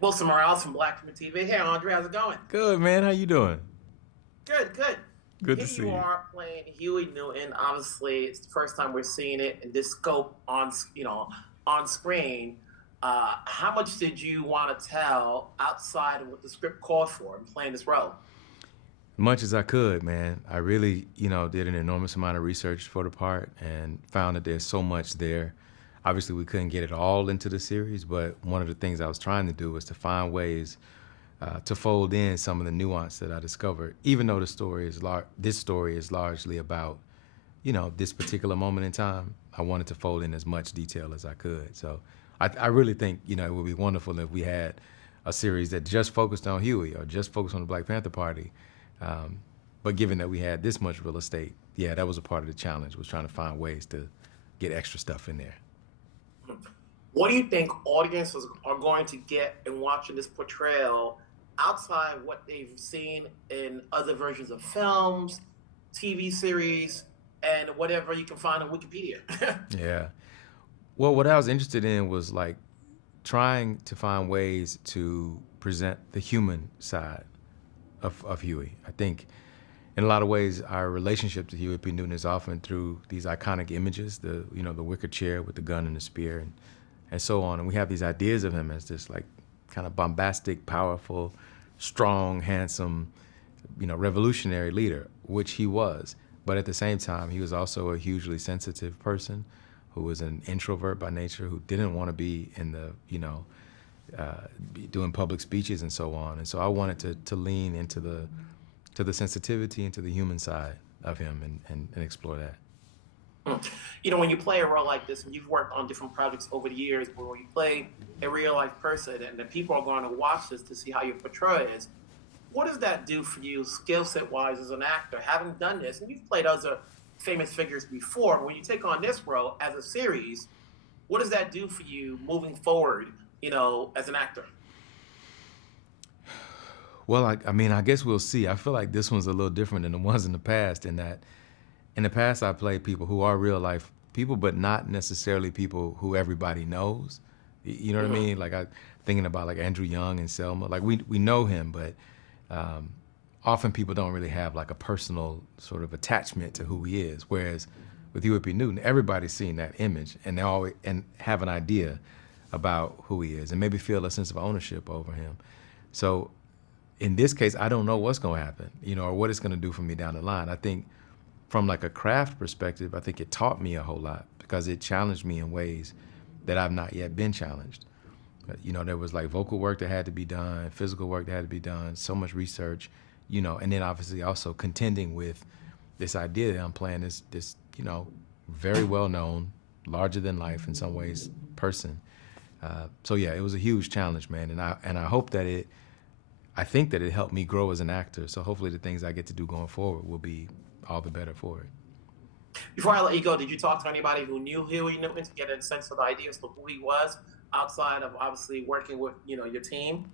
Wilson Morales from Black Panther TV. Hey, Andre, how's it going? Good, man. How you doing? Good, good. Good to Here see you you. are playing Huey Newton. Obviously, it's the first time we're seeing it in this scope on screen. How much did you want to tell outside of what the script called for in playing this role? Much as I could, man. I really, did an enormous amount of research for the part and found that there's so much there. Obviously, we couldn't get it all into the series, but one of the things I was trying to do was to find ways to fold in some of the nuance that I discovered. Even though this story is largely about, this particular moment in time, I wanted to fold in as much detail as I could. So I really think, it would be wonderful if we had a series that just focused on Huey or just focused on the Black Panther Party. But given that we had this much real estate, yeah, that was a part of the challenge, was trying to find ways to get extra stuff in there. What do you think audiences are going to get in watching this portrayal outside what they've seen in other versions of films, TV series, and whatever you can find on Wikipedia? Yeah. Well, what I was interested in was like trying to find ways to present the human side of Huey. I think in a lot of ways our relationship to Huey P. Newton is often through these iconic images, the wicker chair with the gun and the spear and so on. And we have these ideas of him as this like kind of bombastic, powerful, strong, handsome, revolutionary leader, which he was. But at the same time, he was also a hugely sensitive person who was an introvert by nature, who didn't want to be in doing public speeches and so on. And so I wanted to lean into the sensitivity, into the human side of him and explore that. When you play a role like this, and you've worked on different projects over the years, but when you play a real life person and the people are going to watch this to see how your portrayal is, what does that do for you skill set wise as an actor? Having done this, and you've played other famous figures before, when you take on this role as a series, what does that do for you moving forward, as an actor? Well, I guess we'll see. I feel like this one's a little different than the ones in the past in that in the past I played people who are real life people, but not necessarily people who everybody knows. You know what I mean? Like thinking about like Andrew Young and Selma. Like we know him, but often people don't really have like a personal sort of attachment to who he is. Whereas with Huey P. Newton, everybody's seen that image and they always and have an idea about who he is and maybe feel a sense of ownership over him. So in this case, I don't know what's going to happen, or what it's going to do for me down the line. I think from like a craft perspective, I think it taught me a whole lot because it challenged me in ways that I've not yet been challenged. There was like vocal work that had to be done, physical work that had to be done, so much research, and then obviously also contending with this idea that I'm playing this very well known, larger than life in some ways person. So yeah, it was a huge challenge, man, and I hope that I think that it helped me grow as an actor. So hopefully the things I get to do going forward will be all the better for it. Before I let you go, did you talk to anybody who knew Huey Newton to get a sense of the ideas of who he was outside of obviously working with, your team?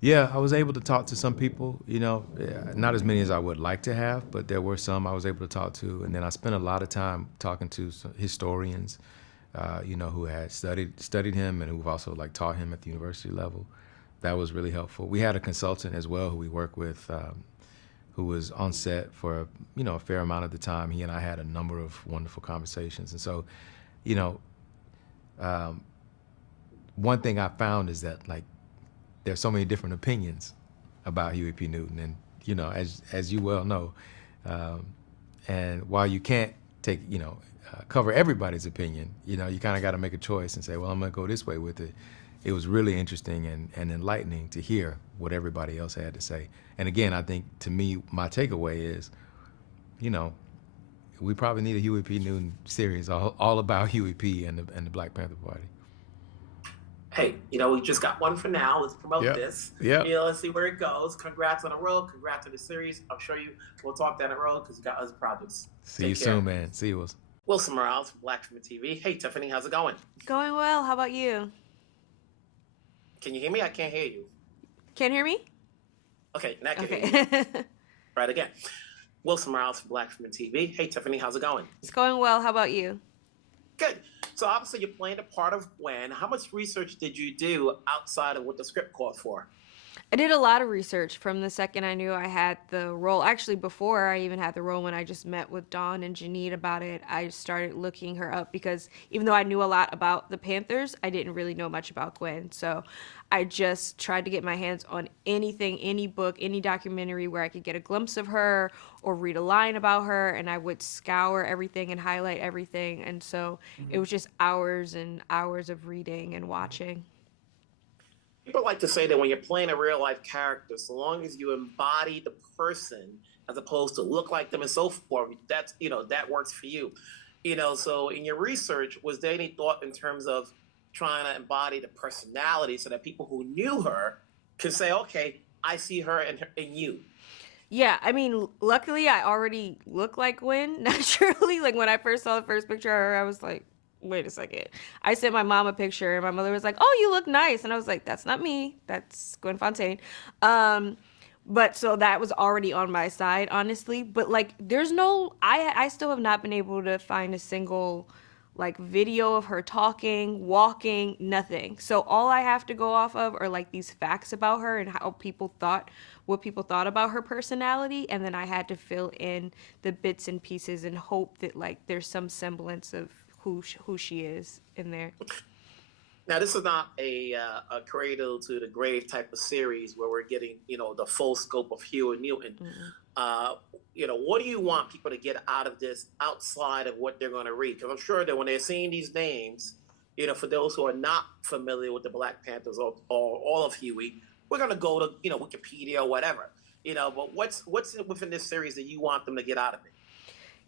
Yeah, I was able to talk to some people, not as many as I would like to have, but there were some I was able to talk to. And then I spent a lot of time talking to some historians, who had studied him and who've also like taught him at the university level. That was really helpful. We had a consultant as well who we work with, who was on set for a fair amount of the time. He and I had a number of wonderful conversations. And so, one thing I found is that like there's so many different opinions about Huey P. Newton, and as you well know, and while you can't take cover everybody's opinion, you kind of got to make a choice and say, well, I'm gonna go this way with it. It was really interesting and enlightening to hear what everybody else had to say. And again, I think to me, my takeaway is, we probably need a Huey P. Newton series all about Huey P. and the Black Panther Party. Hey, we just got one for now. Let's promote this. Yeah. Let's see where it goes. Congrats on the road. Congrats on the series. I'm sure we'll talk down the road because you got other projects. See you soon, man. See you, Wilson. Wilson Morales from Black Panther TV. Hey, Tiffany, how's it going? Going well. How about you? Can you hear me? I can't hear you. Can't hear me? Okay, now I can hear you. Right again. Wilson Morales from Black Panther TV. Hey, Tiffany, how's it going? It's going well. How about you? Good. So obviously you're playing the part of Gwen. How much research did you do outside of what the script called for? I did a lot of research from the second I knew I had the role. Actually, before I even had the role, when I just met with Don and Janine about it, I started looking her up because even though I knew a lot about the Panthers, I didn't really know much about Gwen. So I just tried to get my hands on anything, any book, any documentary where I could get a glimpse of her or read a line about her, and I would scour everything and highlight everything. And so it was just hours and hours of reading and watching. People like to say that when you're playing a real life character, so long as you embody the person as opposed to look like them and so forth, that's that works for you. So in your research, was there any thought in terms of trying to embody the personality so that people who knew her can say, okay, I see her in you? Yeah, I mean, luckily I already look like Gwen naturally. Like when I first saw the first picture of her, I was like, wait a second. I sent my mom a picture and my mother was like, oh, you look nice. And I was like, that's not me. That's Gwen Fontaine. But so that was already on my side, honestly. But like, there's no, I still have not been able to find a single like video of her talking, walking, nothing. So all I have to go off of are like these facts about her and what people thought about her personality. And then I had to fill in the bits and pieces and hope that like there's some semblance of who she is in there. Now, this is not a cradle to the grave type of series where we're getting, the full scope of Huey Newton. What do you want people to get out of this outside of what they're going to read? Because I'm sure that when they're seeing these names, for those who are not familiar with the Black Panthers or all of Huey, we're going to go to, Wikipedia or whatever. But what's within this series that you want them to get out of it?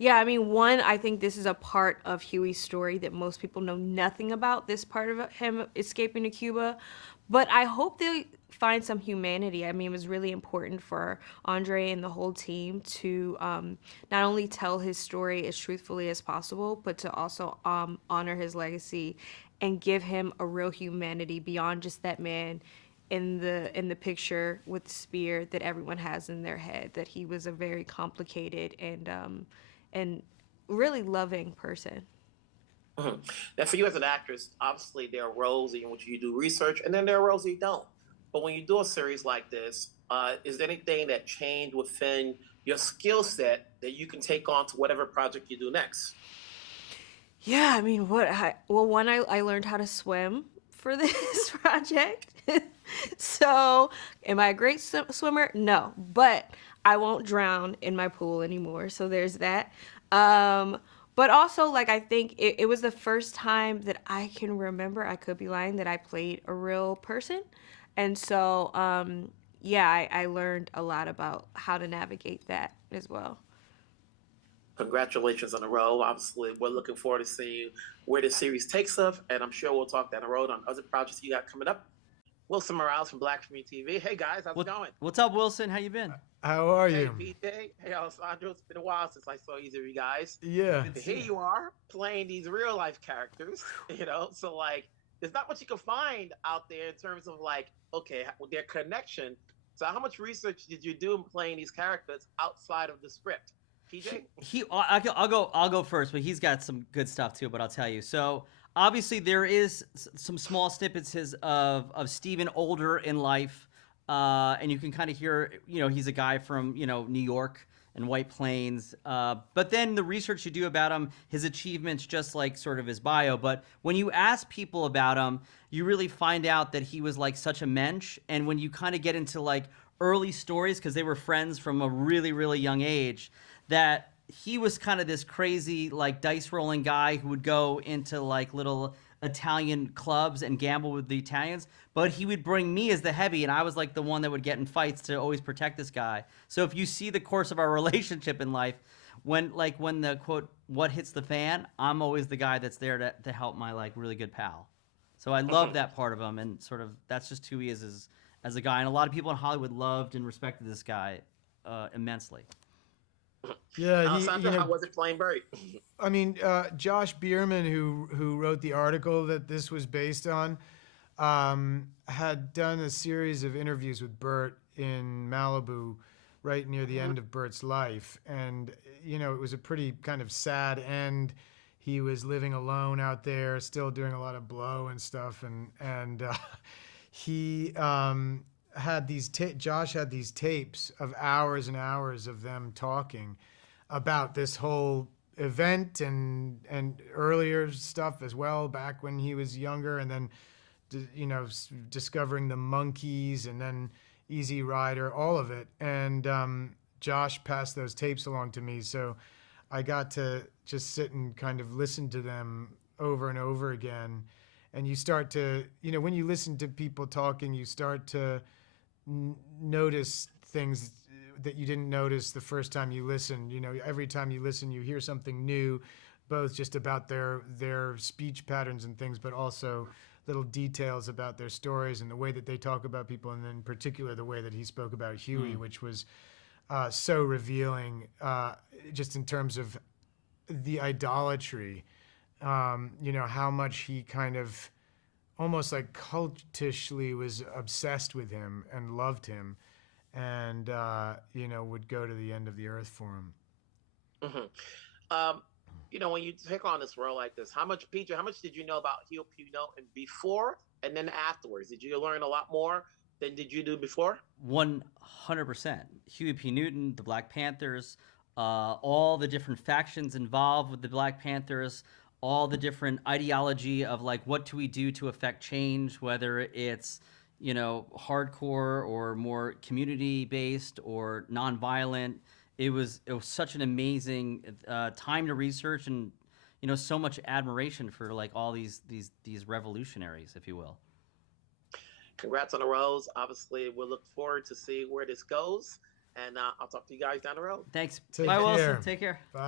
Yeah, I mean, one, I think this is a part of Huey's story that most people know nothing about, this part of him escaping to Cuba. But I hope they find some humanity. I mean, it was really important for André and the whole team to not only tell his story as truthfully as possible, but to also honor his legacy and give him a real humanity beyond just that man in the picture with the spear that everyone has in their head, that he was a very complicated and really loving person. Mm-hmm. Now, for you as an actress, obviously there are roles in which you do research, and then there are roles you don't. But when you do a series like this, is there anything that changed within your skill set that you can take on to whatever project you do next? Yeah, I mean, one, I learned how to swim for this project. So, am I a great swimmer? No, but I won't drown in my pool anymore. So there's that. But also, like, I think it was the first time that I can remember, I could be lying, that I played a real person. And so, I learned a lot about how to navigate that as well. Congratulations on the role. Obviously, we're looking forward to seeing where this series takes us, and I'm sure we'll talk down the road on other projects you got coming up. Wilson Morales from Black Community TV. Hey guys, how's it going? What's up, Wilson? How you been? How are you? Hey PJ. Hey Alessandro. It's been a while since I saw either of you guys. Yeah. Here you are playing these real life characters. So like, there's not much you can find out there in terms of like, okay, their connection. So how much research did you do in playing these characters outside of the script? PJ? I'll go first, but he's got some good stuff too. But I'll tell you. So obviously there is some small snippets of Stephen older in life, and you can kind of hear, he's a guy from New York and White Plains. But then the research you do about him, his achievements, just like sort of his bio. But when you ask people about him, you really find out that he was like such a mensch. And when you kind of get into like early stories, because they were friends from a really, really young age, that he was kind of this crazy like dice rolling guy who would go into like little Italian clubs and gamble with the Italians, but he would bring me as the heavy, and I was like the one that would get in fights to always protect this guy. So if you see the course of our relationship in life, when the quote, what hits the fan, I'm always the guy that's there to help my like really good pal. So I love that part of him, and sort of that's just who he is as a guy. And a lot of people in Hollywood loved and respected this guy immensely. Yeah, Alessandro, how was it playing Bert? I mean, Josh Bearman, who wrote the article that this was based on, had done a series of interviews with Bert in Malibu, right near the end of Bert's life, and it was a pretty kind of sad end. he was living alone out there, still doing a lot of blow and stuff, and he had these Josh had these tapes of hours and hours of them talking about this whole event and earlier stuff as well, back when he was younger, and then discovering the Monkees and then Easy Rider, all of it. And Josh passed those tapes along to me, so I got to just sit and kind of listen to them over and over again. And you start to, when you listen to people talking, you start to notice things that you didn't notice the first time you listened. Every time you listen, you hear something new, both just about their speech patterns and things, but also little details about their stories and the way that they talk about people, and in particular the way that he spoke about Huey, which was so revealing, just in terms of the idolatry, how much he kind of almost like cultishly was obsessed with him and loved him, and would go to the end of the earth for him. When you take on this role like this, how much did you know about Huey P. Newton before and then afterwards? Did you learn a lot more than did you do before? 100%. Huey P. Newton, the Black Panthers, all the different factions involved with the Black Panthers, all the different ideology of like, what do we do to affect change, whether it's, hardcore or more community-based or nonviolent. It was such an amazing time to research, and so much admiration for like all these revolutionaries, if you will. Congrats on the roles. Obviously, we'll look forward to see where this goes, and I'll talk to you guys down the road. Thanks. Take Bye, care. Wilson. Take care. Bye.